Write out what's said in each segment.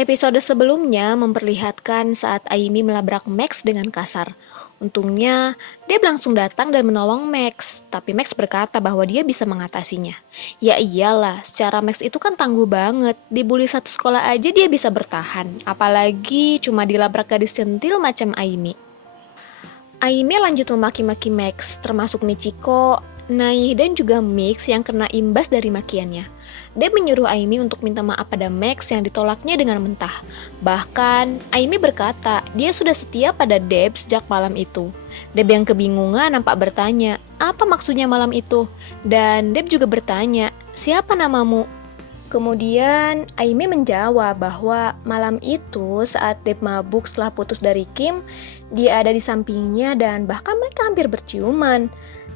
Episode sebelumnya memperlihatkan saat Aimi melabrak Max dengan kasar. Untungnya, Deb langsung datang dan menolong Max, tapi Max berkata bahwa dia bisa mengatasinya. Ya iyalah, secara Max itu kan tangguh banget, dibully satu sekolah aja dia bisa bertahan, apalagi cuma dilabrak gadis centil macam Aimi. Aimi lanjut memaki-maki Max, termasuk Michiko, Nai, dan juga Mix yang kena imbas dari makiannya. Deb menyuruh Aimi untuk minta maaf pada Max yang ditolaknya dengan mentah. Bahkan, Aimi berkata dia sudah setia pada Deb sejak malam itu. Deb yang kebingungan nampak bertanya, apa maksudnya malam itu? Dan Deb juga bertanya, siapa namamu? Kemudian Aimi menjawab bahwa malam itu saat Deb mabuk setelah putus dari Kim, dia ada di sampingnya dan bahkan mereka hampir berciuman.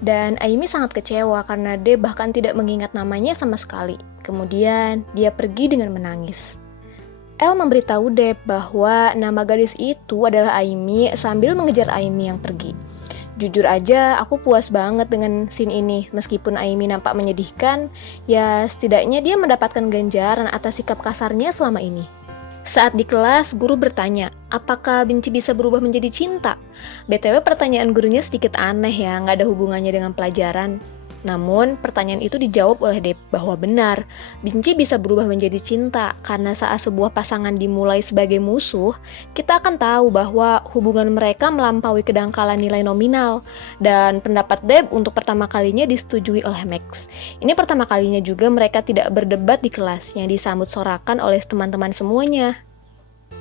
Dan Aimi sangat kecewa karena Deb bahkan tidak mengingat namanya sama sekali. Kemudian dia pergi dengan menangis. El memberitahu Deb bahwa nama gadis itu adalah Aimi sambil mengejar Aimi yang pergi. Jujur aja, aku puas banget dengan scene ini. Meskipun Aimi nampak menyedihkan, ya setidaknya dia mendapatkan ganjaran atas sikap kasarnya selama ini. Saat di kelas, guru bertanya, apakah benci bisa berubah menjadi cinta? BTW pertanyaan gurunya sedikit aneh ya, nggak ada hubungannya dengan pelajaran. Namun, pertanyaan itu dijawab oleh Deb bahwa benar, benci bisa berubah menjadi cinta karena saat sebuah pasangan dimulai sebagai musuh, kita akan tahu bahwa hubungan mereka melampaui kedangkalan nilai nominal. Dan pendapat Deb untuk pertama kalinya disetujui oleh Max. Ini pertama kalinya juga mereka tidak berdebat di kelas yang disambut sorakan oleh teman-teman semuanya.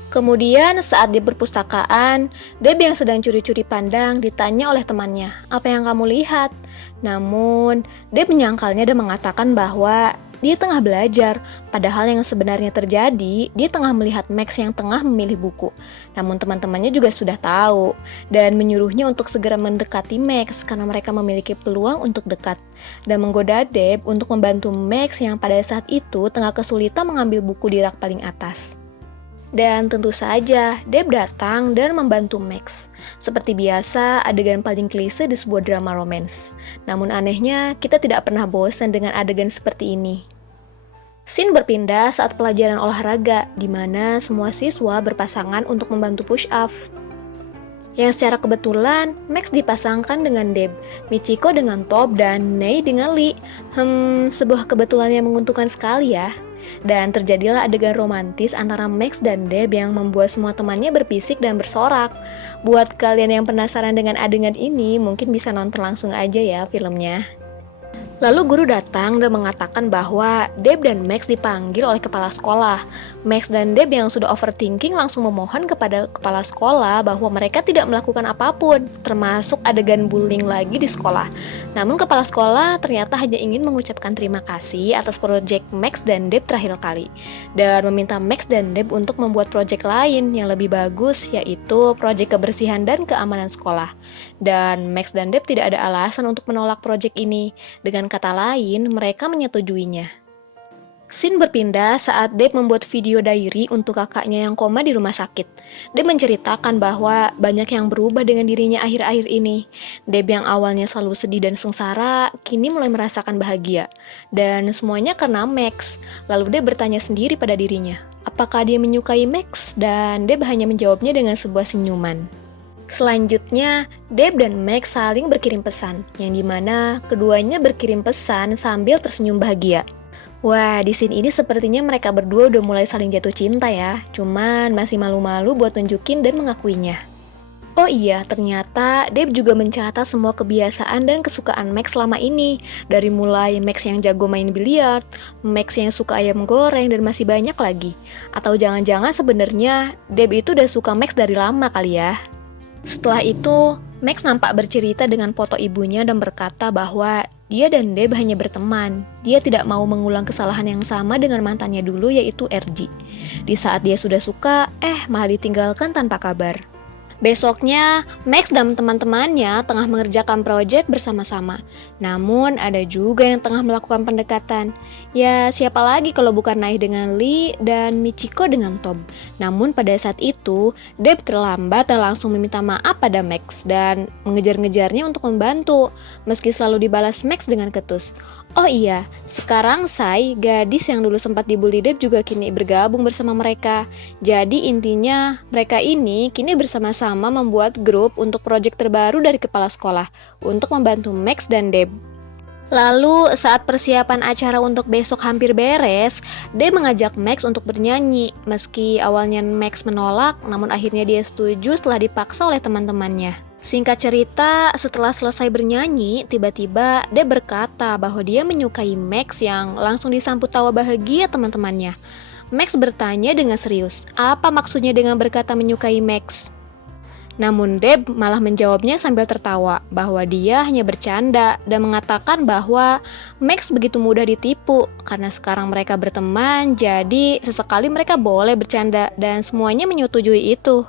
Kemudian saat di perpustakaan, Deb yang sedang curi-curi pandang ditanya oleh temannya, apa yang kamu lihat? Namun, Deb menyangkalnya dan mengatakan bahwa dia tengah belajar, padahal yang sebenarnya terjadi, dia tengah melihat Max yang tengah memilih buku. Namun teman-temannya juga sudah tahu, dan menyuruhnya untuk segera mendekati Max karena mereka memiliki peluang untuk dekat. Dan menggoda Deb untuk membantu Max yang pada saat itu tengah kesulitan mengambil buku di rak paling atas. Dan tentu saja, Deb datang dan membantu Max. Seperti biasa, adegan paling klise di sebuah drama romance. Namun anehnya, kita tidak pernah bosan dengan adegan seperti ini. Scene berpindah saat pelajaran olahraga, di mana semua siswa berpasangan untuk membantu push up. Yang secara kebetulan, Max dipasangkan dengan Deb, Michiko dengan Top, dan Nei dengan Lee. Sebuah kebetulan yang menguntungkan sekali ya. Dan terjadilah adegan romantis antara Max dan Deb yang membuat semua temannya berpisik dan bersorak. Buat kalian yang penasaran dengan adegan ini, mungkin bisa nonton langsung aja ya filmnya. Lalu guru datang dan mengatakan bahwa Deb dan Max dipanggil oleh kepala sekolah. Max dan Deb yang sudah overthinking langsung memohon kepada kepala sekolah bahwa mereka tidak melakukan apapun, termasuk adegan bullying lagi di sekolah. Namun kepala sekolah ternyata hanya ingin mengucapkan terima kasih atas proyek Max dan Deb terakhir kali, dan meminta Max dan Deb untuk membuat proyek lain yang lebih bagus, yaitu proyek kebersihan dan keamanan sekolah. Dan Max dan Deb tidak ada alasan untuk menolak proyek ini. Dengan kata lain, mereka menyetujuinya. Scene berpindah saat Deb membuat video diary untuk kakaknya yang koma di rumah sakit. Deb menceritakan bahwa banyak yang berubah dengan dirinya akhir-akhir ini. Deb yang awalnya selalu sedih dan sengsara, kini mulai merasakan bahagia. Dan semuanya karena Max. Lalu Deb bertanya sendiri pada dirinya, apakah dia menyukai Max? Dan Deb hanya menjawabnya dengan sebuah senyuman. Selanjutnya, Deb dan Max saling berkirim pesan, yang dimana keduanya berkirim pesan sambil tersenyum bahagia. Wah, di scene ini sepertinya mereka berdua udah mulai saling jatuh cinta ya, cuman masih malu-malu buat tunjukin dan mengakuinya. Oh iya, ternyata Deb juga mencatat semua kebiasaan dan kesukaan Max selama ini. Dari mulai Max yang jago main biliar, Max yang suka ayam goreng, dan masih banyak lagi. Atau jangan-jangan sebenarnya Deb itu udah suka Max dari lama kali ya. Setelah itu, Max nampak bercerita dengan foto ibunya dan berkata bahwa dia dan Deb hanya berteman. Dia tidak mau mengulang kesalahan yang sama dengan mantannya dulu, yaitu RG. Di saat dia sudah suka, malah ditinggalkan tanpa kabar. Besoknya, Max dan teman-temannya tengah mengerjakan proyek bersama-sama. Namun, ada juga yang tengah melakukan pendekatan. Ya, siapa lagi kalau bukan Nai dengan Lee dan Michiko dengan Tom. Namun, pada saat itu, Deb terlambat dan langsung meminta maaf pada Max dan mengejar-ngejarnya untuk membantu, meski selalu dibalas Max dengan ketus. Oh iya, sekarang Sai, gadis yang dulu sempat dibully Deb juga kini bergabung bersama mereka. Jadi intinya, mereka ini kini bersama-sama membuat grup untuk proyek terbaru dari kepala sekolah untuk membantu Max dan Deb. Lalu saat persiapan acara untuk besok hampir beres, Deb mengajak Max untuk bernyanyi. Meski awalnya Max menolak, namun akhirnya dia setuju setelah dipaksa oleh teman-temannya. Singkat cerita, setelah selesai bernyanyi, tiba-tiba Deb berkata bahwa dia menyukai Max yang langsung disambut tawa bahagia teman-temannya. Max bertanya dengan serius, apa maksudnya dengan berkata menyukai Max? Namun Deb malah menjawabnya sambil tertawa bahwa dia hanya bercanda dan mengatakan bahwa Max begitu mudah ditipu karena sekarang mereka berteman, jadi sesekali mereka boleh bercanda dan semuanya menyetujui itu.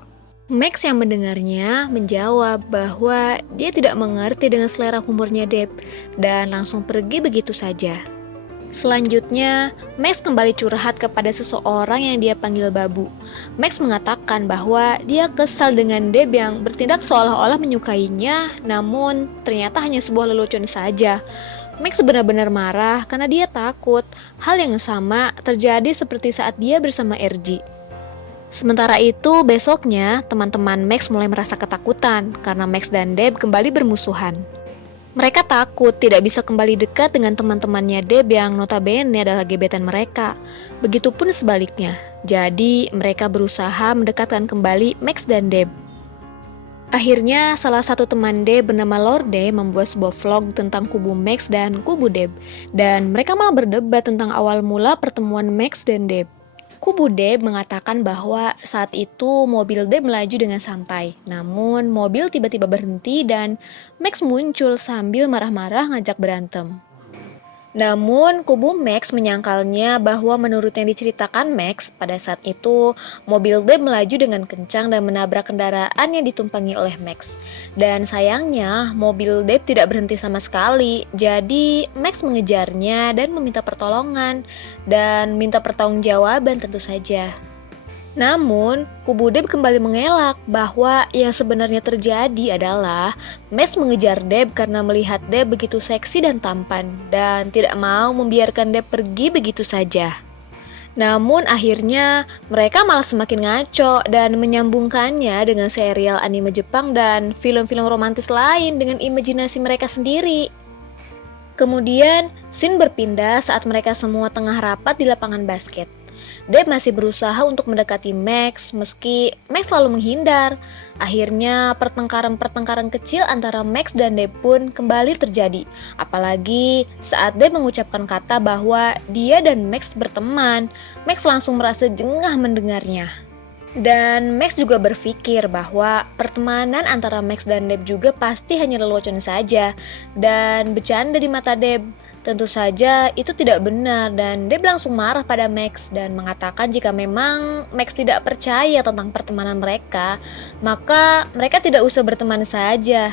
Max yang mendengarnya menjawab bahwa dia tidak mengerti dengan selera humornya Deb dan langsung pergi begitu saja. Selanjutnya, Max kembali curhat kepada seseorang yang dia panggil Babu. Max mengatakan bahwa dia kesal dengan Deb yang bertindak seolah-olah menyukainya, namun ternyata hanya sebuah lelucon saja. Max benar-benar marah karena dia takut hal yang sama terjadi seperti saat dia bersama RG. Sementara itu, besoknya teman-teman Max mulai merasa ketakutan karena Max dan Deb kembali bermusuhan. Mereka takut tidak bisa kembali dekat dengan teman-temannya Deb yang notabene adalah gebetan mereka. Begitupun sebaliknya. Jadi, mereka berusaha mendekatkan kembali Max dan Deb. Akhirnya, salah satu teman Deb bernama Lorde membuat sebuah vlog tentang kubu Max dan kubu Deb. Dan mereka malah berdebat tentang awal mula pertemuan Max dan Deb. Kubu Deb mengatakan bahwa saat itu mobil Deb melaju dengan santai. Namun mobil tiba-tiba berhenti dan Max muncul sambil marah-marah ngajak berantem. Namun kubu Max menyangkalnya bahwa menurut yang diceritakan Max, pada saat itu mobil Deb melaju dengan kencang dan menabrak kendaraan yang ditumpangi oleh Max. Dan sayangnya mobil Deb tidak berhenti sama sekali. Jadi Max mengejarnya dan meminta pertolongan dan minta pertanggungjawaban tentu saja. Namun, kubu Deb kembali mengelak bahwa yang sebenarnya terjadi adalah Max mengejar Deb karena melihat Deb begitu seksi dan tampan dan tidak mau membiarkan Deb pergi begitu saja. Namun akhirnya mereka malah semakin ngaco dan menyambungkannya dengan serial anime Jepang dan film-film romantis lain dengan imajinasi mereka sendiri. Kemudian, scene berpindah saat mereka semua tengah rapat di lapangan basket. Deb masih berusaha untuk mendekati Max, meski Max selalu menghindar. Akhirnya, pertengkaran-pertengkaran kecil antara Max dan Deb pun kembali terjadi. Apalagi saat Deb mengucapkan kata bahwa dia dan Max berteman, Max langsung merasa jengah mendengarnya. Dan Max juga berpikir bahwa pertemanan antara Max dan Deb juga pasti hanya lelucon saja dan bercanda di mata Deb. Tentu saja itu tidak benar dan Deb langsung marah pada Max dan mengatakan jika memang Max tidak percaya tentang pertemanan mereka, maka mereka tidak usah berteman saja.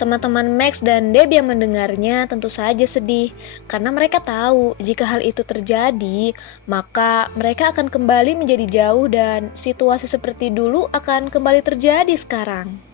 Teman-teman Max dan Deb yang mendengarnya tentu saja sedih karena mereka tahu jika hal itu terjadi, maka mereka akan kembali menjadi jauh dan situasi seperti dulu akan kembali terjadi sekarang.